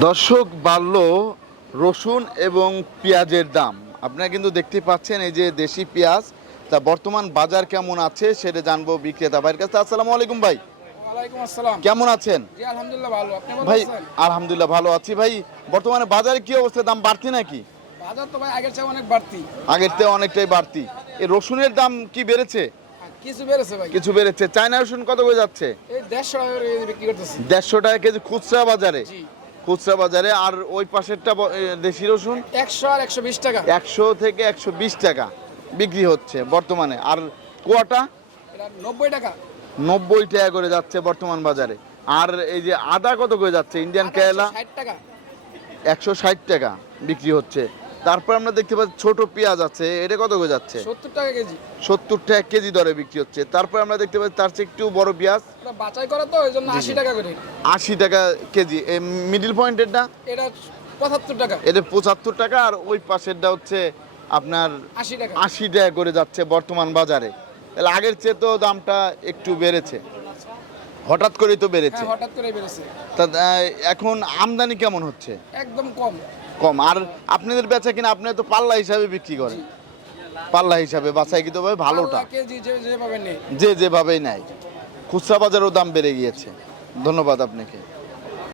দর্শক, বাড়ল রসুন এবং পেঁয়াজের দাম। আপনারা কিন্তু দেখতে পাচ্ছেন এই যে দেশি পেঁয়াজ, তা বর্তমান বাজার কেমন আছে সেটা জানবো বিক্রেতা ভাইয়ের কাছে। আসসালামু আলাইকুম ভাই। ওয়ালাইকুম আসসালাম। কেমন আছেন জি আলহামদুলিল্লাহ ভালো। আপনি ভালো ভাই? আছেন? আলহামদুলিল্লাহ ভালো আছি ভাই। বর্তমানে বাজারে কি অবস্থা, দাম বাড়তি নাকি? বাজার তো ভাই আগের চেয়ে অনেক বাড়তি। আগের থেকে অনেকটাই বাড়তি। এই রসুনের দাম কি বেড়েছে? আর কিছু বেড়েছে ভাই। কিছু বেড়েছে। চায়না রসুন কত করে যাচ্ছে? এই 150 টাকা করে বিক্রি করতেছি। 150 টাকা কেজি খুচরা বাজারে। জি। খুচরা বাজারে। আর ওই পাশেরটা দেশি রসুন 100 আর 120 টাকা। 100 থেকে 120 টাকা বিক্রি হচ্ছে বর্তমানে। আর কোয়াটা এটা 90 টাকা। 90 টাকা করে যাচ্ছে বর্তমান বাজারে। আর এই যে আদা কত করে যাচ্ছে? ইন্ডিয়ান কেরালা 60 টাকা। 160 টাকা বিক্রি হচ্ছে। তারপর আমরা দেখতে পাচ্ছি ছোট পেঁয়াজ আছে, এটা কত করে যাচ্ছে? 70 টাকা কেজি। 70 টাকা কেজি দরে বিক্রি হচ্ছে। তারপর আমরা দেখতে পাচ্ছি তার চেয়ে একটু বড় পেঁয়াজ এটা বাছাই করা তো ওই জন্য জি, 80 জি। টাকা করে। 80 টাকা কেজি। এই মিডিল পয়েন্টেরটা এটা 75 টাকা। এটা 75 টাকা। আর ওই পাশেরটা হচ্ছে আপনার 80 টাকা। 80 টাকা করে যাচ্ছে বর্তমান বাজারে। তাহলে আগের চেয়ে তো দামটা একটু বেড়েছে, হঠাৎ করেই তো বেড়েছে। হ্যাঁ হঠাৎ করে বেড়েছে। তা এখন আমদানি কেমন হচ্ছে? একদম কম। কম। আর আপনাদের বেচা কিনা আপনারা তো পাল্লা হিসাবে বিক্রি করেন, পাল্লা হিসাবে বাছাই কিন্তু ভাবে ভালোটা আল্লাহ কেজি যেভাবে নেই। যে যেভাবেই নেয়। খুচরা বাজারেও দাম বেড়ে গিয়েছে। ধন্যবাদ আপনাকে।